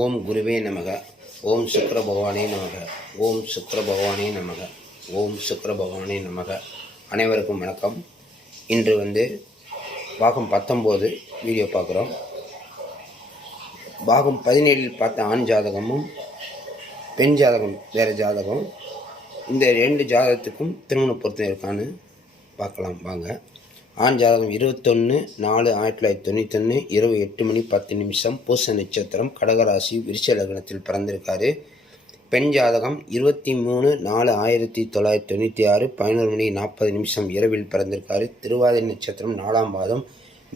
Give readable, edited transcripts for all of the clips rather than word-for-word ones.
ஓம் குருவே நமக. ஓம் சுக்கிர பகவானே நமக. ஓம் சுக்கிர பகவானே நமக. ஓம் சுக்கிர பகவானே நமக. அனைவருக்கும் வணக்கம். இன்று பாகம் 19 வீடியோ பார்க்குறோம். பாகம் 17 பார்த்த ஆண் ஜாதகமும் பெண் ஜாதகம் வேறு ஜாதகம், இந்த 2 ஜாதகத்துக்கும் திருமண பொருத்தம் இருக்கான்னு பார்க்கலாம் வாங்க. ஆண் ஜாதகம் 21/4/1991 இரவு 8:10 பூச நட்சத்திரம், கடகராசி, விருச்ச லக்னத்தில் பிறந்திருக்காரு. பெண் ஜாதகம் 23/4/1996 11:40 இரவில் பிறந்திருக்காரு. திருவாதிரை நட்சத்திரம் 4ஆம் பாதம்,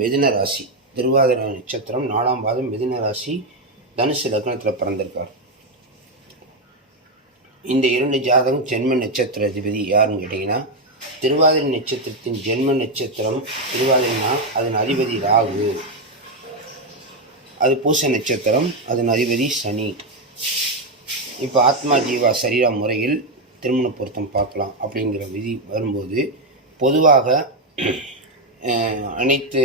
மிதுன ராசி. திருவாதிரை நட்சத்திரம் 4ஆம் பாதம், மிதுன ராசி, தனுசு லக்னத்தில் பிறந்திருக்கார். இந்த 2 ஜாதகம் ஜென்ம நட்சத்திர அதிபதி யாருன்னு கேட்டிங்கன்னா, திருவாதிரை நட்சத்திரத்தின் ஜென்ம நட்சத்திரம் திருவாதிரைனா அதன் அதிபதி ராகு. அது பூச நட்சத்திரம், அதன் அதிபதி சனி. இப்போ ஆத்மா ஜீவா சரீரா முறையில் திருமண பொருத்தம் பார்க்கலாம் அப்படிங்கிற விதி வரும்போது, பொதுவாக அனைத்து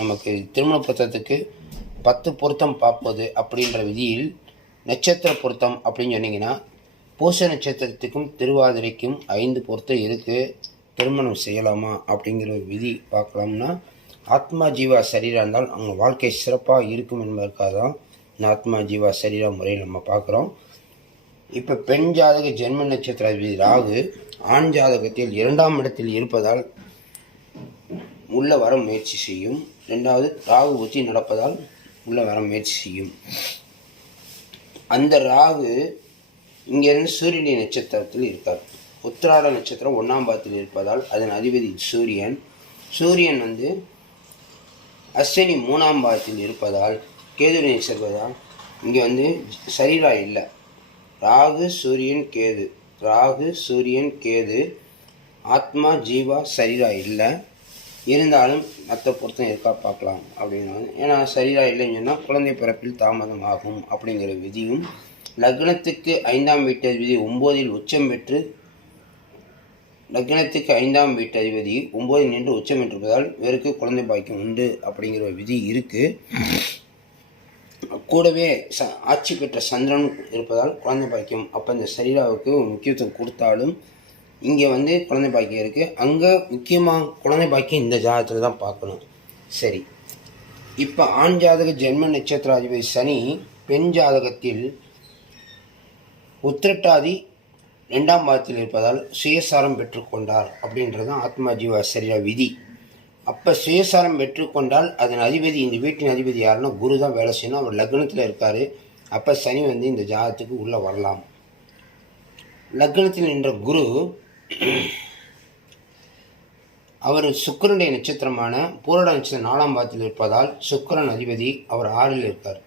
நமக்கு திருமண பொருத்தத்துக்கு 10 பொருத்தம் பார்ப்பது அப்படின்ற விதியில் நட்சத்திர பொருத்தம் அப்படின்னு சொன்னீங்கன்னா, பூச நட்சத்திரத்துக்கும் திருவாதிரைக்கும் 5 பொருத்தம் இருக்குது. திருமணம் செய்யலாமா அப்படிங்கிற ஒரு விதி பார்க்கலாம்னா, ஆத்மா ஜீவா சரீரா இருந்தால் அவங்க வாழ்க்கை சிறப்பாக இருக்கும் என்பதற்காக தான் இந்த ஆத்மா ஜீவா சரீரா முறையில் நம்ம பார்க்குறோம். இப்போ பெண் ஜாதக ஜென்ம நட்சத்திர அதிபதி ராகு ஆண் ஜாதகத்தில் 2ஆம் இடத்தில் இருப்பதால் உள்ள வர முயற்சி செய்யும். 2வது ராகு உச்சி நடப்பதால் உள்ள வர முயற்சி செய்யும். அந்த ராகு இங்கிருந்து சூரியனுடைய நட்சத்திரத்தில் இருக்கார். உத்திராட நட்சத்திரம் 1ஆம் பாதத்தில் இருப்பதால் அதன் அதிபதி சூரியன். சூரியன் அஸ்வினி 3ஆம் பாதத்தில் இருப்பதால் கேதுவினை செல்வதால் இங்கே சரீரா இல்லை. ராகு சூரியன் கேது, ராகு சூரியன் கேது, ஆத்மா ஜீவா சரீரா இல்லை. இருந்தாலும் மற்ற பொருத்தம் இருக்கா பார்க்கலாம் அப்படின்னு. ஏன்னா சரீரா இல்லைன்னு சொன்னால் குழந்தை பிறப்பில் தாமதம் ஆகும் அப்படிங்கிற விதியும், லக்னத்துக்கு 5ஆம் வீட்டு அதிபதி 9இல் உச்சம் பெற்று, லக்னத்துக்கு 5ஆம் வீட்டு அதிபதி 9இல் நின்று உச்சம் பெற்றிருப்பதால் இவருக்கு குழந்தை பாக்கியம் உண்டு அப்படிங்கிற விதி இருக்குது. கூடவே ஆட்சி பெற்ற சந்திரன் இருப்பதால் குழந்தை பாக்கியம். அப்போ இந்த சரீராவுக்கு முக்கியத்துவம் கொடுத்தாலும் இங்கே குழந்தை பாக்கியம் இருக்குது. அங்கே முக்கியமாக குழந்தை பாக்கியம் இந்த ஜாதகத்தில் தான் பார்க்கணும். சரி, இப்போ ஆண் ஜாதக ஜென்ம நட்சத்திர அதிபதி சனி பெண் ஜாதகத்தில் உத்திரட்டாதி 2ஆம் பாதத்தில் இருப்பதால் சுயசாரம் பெற்றுக்கொண்டார் அப்படின்றது ஆத்மா ஜீவா சரீரா விதி. அப்போ சுயசாரம் பெற்றுக்கொண்டால் அதன் அதிபதி, இந்த வீட்டின் அதிபதி யாருன்னா குரு தான் வேலை செய்யணும். அவர் லக்னத்தில் இருக்கார். அப்போ சனி இந்த ஜாதகத்துக்கு உள்ளே வரலாம். லக்னத்தில் நின்ற குரு அவர் சுக்கிரனுடைய நட்சத்திரமான பூரட நட்சத்திரம் 4ஆம் பாதத்தில் இருப்பதால் சுக்கிரன் அதிபதி, அவர் 6இல் இருக்கார்.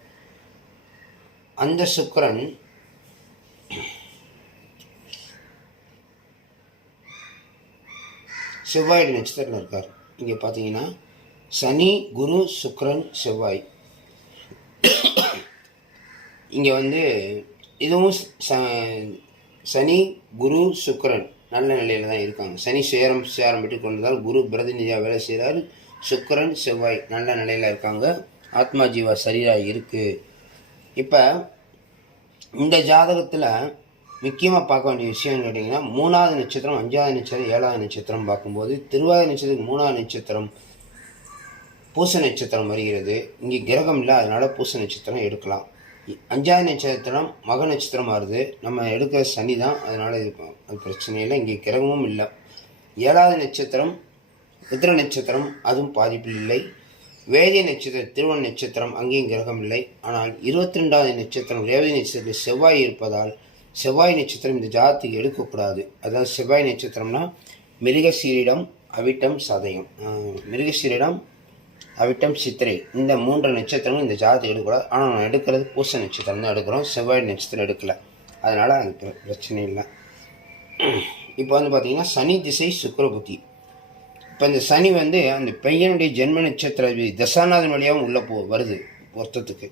அந்த சுக்கிரன் செவ்வாய் நட்சத்திரத்தில் இருக்கார். இங்கே பார்த்தீங்கன்னா சனி, குரு, சுக்கிரன், செவ்வாய். இங்கே இதுவும் சனி, குரு, சுக்கிரன் நல்ல நிலையில் தான் இருக்காங்க. சனி சேரம் பெற்று கொண்டதால் குரு பிரதிநிதியாக வேலை செய்கிறார். சுக்கிரன், செவ்வாய் நல்ல நிலையில் இருக்காங்க. ஆத்மா ஜீவா சரீரா இருக்குது. இப்போ இந்த ஜாதகத்தில் முக்கியமாக பார்க்க வேண்டிய விஷயம் கேட்டிங்கன்னா, 3வது நட்சத்திரம், 5வது நட்சத்திரம், 7வது நட்சத்திரம் பார்க்கும்போது திருவாதிரை நட்சத்திரத்துக்கு 3வது நட்சத்திரம் பூச நட்சத்திரம் வருகிறது. இங்கே கிரகம் இல்லை, அதனால் பூச நட்சத்திரம் எடுக்கலாம். 5வது நட்சத்திரம் மக நட்சத்திரம் வருது, நம்ம எடுக்கிற சனி தான், அதனால் அது பிரச்சனை இல்லை. இங்கே கிரகமும் இல்லை. 7வது நட்சத்திரம் உத்திர நட்சத்திரம், அதுவும் பாதிப்பில் இல்லை. வேதிய நட்சத்திரம் திருவண நட்சத்திரம், அங்கேயும் கிரகம் இல்லை. ஆனால் 22வது நட்சத்திரம் ரேவதி நட்சத்திரத்தில் செவ்வாய் இருப்பதால் செவ்வாய் நட்சத்திரம் இந்த ஜாதத்துக்கு எடுக்கக்கூடாது. அதாவது செவ்வாய் நட்சத்திரம்னா மிருகசீரிடம், அவிட்டம், சதயம். மிருகசீரிடம், அவிட்டம், சித்திரை, இந்த 3 நட்சத்திரமும் இந்த ஜாதத்தை எடுக்கக்கூடாது. ஆனால் நான் எடுக்கிறது பூச நட்சத்திரம் தான் எடுக்கிறோம், செவ்வாய் நட்சத்திரம் எடுக்கலை. அதனால் அது பிரச்சனை இல்லை. இப்போ பார்த்திங்கன்னா சனி திசை சுக்கிர புத்தி. இப்போ இந்த சனி அந்த பையனுடைய ஜென்ம நட்சத்திர தசாநாதன் வழியாகவும் உள்ளே வருது பொருத்தத்துக்கு.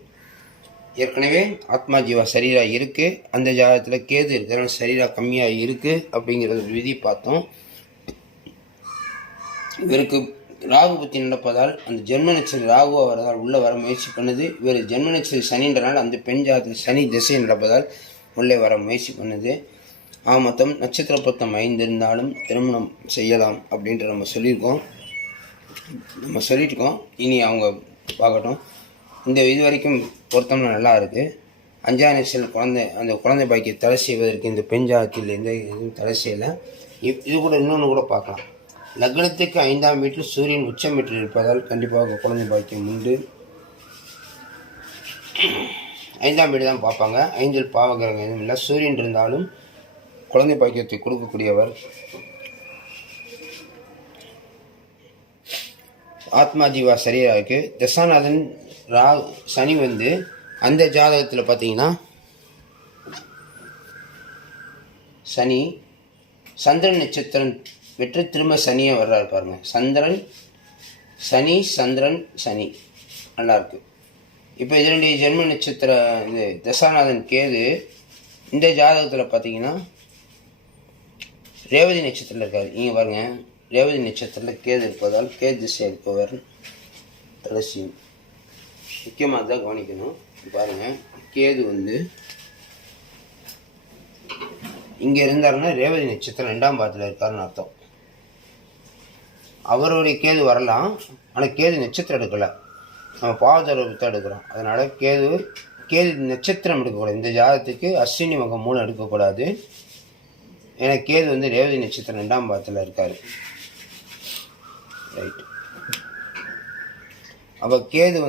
ஏற்கனவே ஆத்மா ஜீவா சரீரா இருக்குது. அந்த ஜாதகத்தில் கேது இருக்கிற சரீரா கம்மியாக இருக்குது அப்படிங்கிறது விதி பார்த்தோம். இவருக்கு ராகு புத்தி நடப்பதால் அந்த ஜென்ம நட்சத்திரம் ராகுவாக வரதால் உள்ளே வர முயற்சி பண்ணுது. இவர் ஜென்ம நட்சத்திரம் சனின்றனால அந்த பெண் ஜாதகத்தில் சனி திசை நடப்பதால் உள்ளே வர முயற்சி பண்ணுது. மொத்தம் நட்சத்திர பொருத்தம் 5 இருந்தாலும் திருமணம் செய்யலாம் அப்படின்ற நம்ம சொல்லியிருக்கோம். இனி அவங்க பார்க்கட்டும். இது வரைக்கும் பொருத்தம் நல்லா இருக்குது. 5ஆம் நட்சத்திரம் அந்த குழந்தை பாக்கியை தடை செய்வதற்கு இந்த பெண் ஜாதகத்தில் எந்த இதுவும் தடை செய்யலை. இது கூட இன்னொன்று கூட பார்க்கலாம். லக்னத்துக்கு 5ஆம் வீட்டில் சூரியன் உச்சம் பெற்று இருப்பதால் கண்டிப்பாக குழந்தை பாக்கியம் உண்டு. 5ஆம் வீடு தான் பார்ப்பாங்க. 5இல் பாவகிரகம் எதுவும் இல்லை. சூரியன் இருந்தாலும் குழந்தை பாக்கியத்தை கொடுக்கக்கூடியவர். ஆத்மா ஜீவா சரியாக இருக்குது. தசாநாதன் சனி அந்த ஜாதகத்தில் பார்த்தீங்கன்னா சனி சந்திரன் நட்சத்திரம் பெற்று திரும்ப சனியை வர்றாரு பாருங்க. சந்திரன் சனி நல்லாயிருக்கு. இப்போ இதனுடைய ஜென்ம நட்சத்திர இது தசாநாதன் கேது இந்த ஜாதகத்தில் பார்த்தீங்கன்னா ரேவதி நட்சத்திரத்தில் இருக்கார். இங்கே பாருங்க, ரேவதி நட்சத்திரத்தில் கேது இருப்பதால் கேது திசை இருப்பவர் தலசியம் முக்கியமாக தான் கவனிக்கணும். பாருங்கள், கேது இங்கே இருந்தாருன்னா ரேவதி நட்சத்திரம் 2ஆம் பாதத்தில் இருக்காருன்னு அர்த்தம். அவருடைய கேது வரலாம், ஆனால் கேது நட்சத்திரம் எடுக்கலை, நம்ம பாவதரத்தை எடுக்கிறோம். அதனால் கேது நட்சத்திரம் எடுக்கக்கூடாது. இந்த ஜாதகத்துக்கு அஸ்வினி மகம் 3 எடுக்கக்கூடாது. ஏன்னா கேது ரேவதி நட்சத்திரம் 2ஆம் பாதத்தில் இருக்கார். ரைட். அப்போ கேது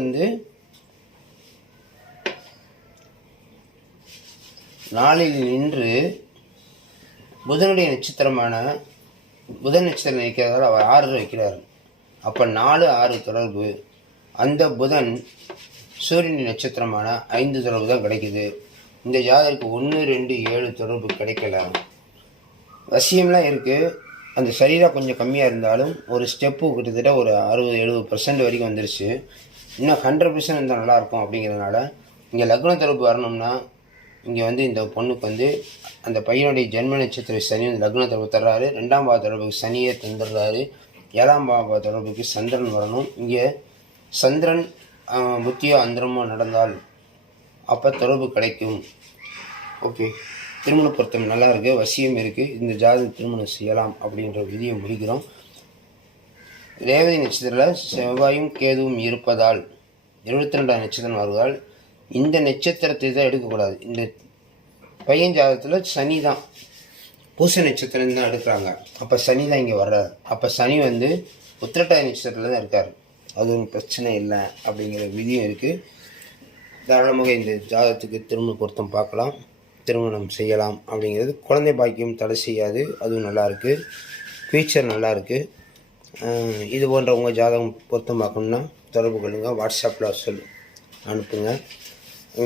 நாளில் நின்று புதனுடைய நட்சத்திரமான புதன் நட்சத்திரம் நிற்கிறதால அவர் 6 வைக்கிறார். அப்போ 4, 6 தொடர்பு. அந்த புதன் சூரியன் நட்சத்திரமான 5 தொடர்பு தான் கிடைக்குது. இந்த ஜாதகருக்கு 1, 2, 7 தொடர்பு கிடைக்கல. வசியம்லாம் இருக்குது. அந்த சரீரம் கொஞ்சம் கம்மியாக இருந்தாலும் ஒரு ஸ்டெப்பு கிட்டத்தட்ட ஒரு 60-70% வரைக்கும் வந்துருச்சு. இன்னும் 100% இருந்தால் நல்லாயிருக்கும். அப்படிங்கிறதுனால இங்கே லக்ன தொடர்பு வரணும்னா இங்கே இந்த பொண்ணுக்கு அந்த பையனுடைய ஜென்ம நட்சத்திர சனி லக்ன தொடர்பு தர்றாரு. 2ஆம் பாவ தொடர்புக்கு சனியை தந்துடுறாரு. 7ஆம் பாவ தொடர்புக்கு சந்திரன் வரணும். இங்கே சந்திரன் புத்தியோ அந்தரமோ நடந்தால் அப்போ தொடர்பு கிடைக்கும். ஓகே, திருமண பொருத்தம் நல்லா இருக்குது, வசியம் இருக்குது. இந்த ஜாதி திருமணம் செய்யலாம் அப்படின்ற விதியை முடிக்கிறோம். ரேவதி நட்சத்திரத்தில் செவ்வாயும் கேதுவும் இருப்பதால் 22ஆம் நட்சத்திரம் வருவதால் இந்த நட்சத்திரத்தை தான் எடுக்கக்கூடாது. இந்த பையன் ஜாதகத்தில் சனி தான், பூச நட்சத்திரம் தான் எடுக்கிறாங்க. அப்போ சனி தான் இங்கே வர்றாரு. அப்போ சனி உத்திரட்டாதி நட்சத்திரத்தில் தான் இருக்கார். அது ஒரு பிரச்சனை இல்லை அப்படிங்கிற விதியும் இருக்குது. தாராளமாக இந்த ஜாதகத்துக்கு திருமண பொருத்தம் பார்க்கலாம், திருமணம் செய்யலாம். அப்படிங்கிறது குழந்தை பாக்கியம் தடை செய்யாது. அதுவும் நல்லாயிருக்கு, ஃபியூச்சர் நல்லாயிருக்கு. இது போன்ற உங்கள் ஜாதகம் பொருத்தம் பார்க்கணுன்னா தொடர்பு கொள்ளுங்கள், வாட்ஸ்அப்பில் அனுப்புங்க.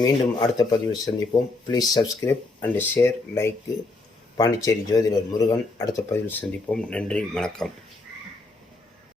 மீண்டும் அடுத்த பதிவில் சந்திப்போம். Please subscribe and share, like. Pondicherry ஜோதிடர் முருகன். அடுத்த பதிவில் சந்திப்போம். நன்றி, வணக்கம்.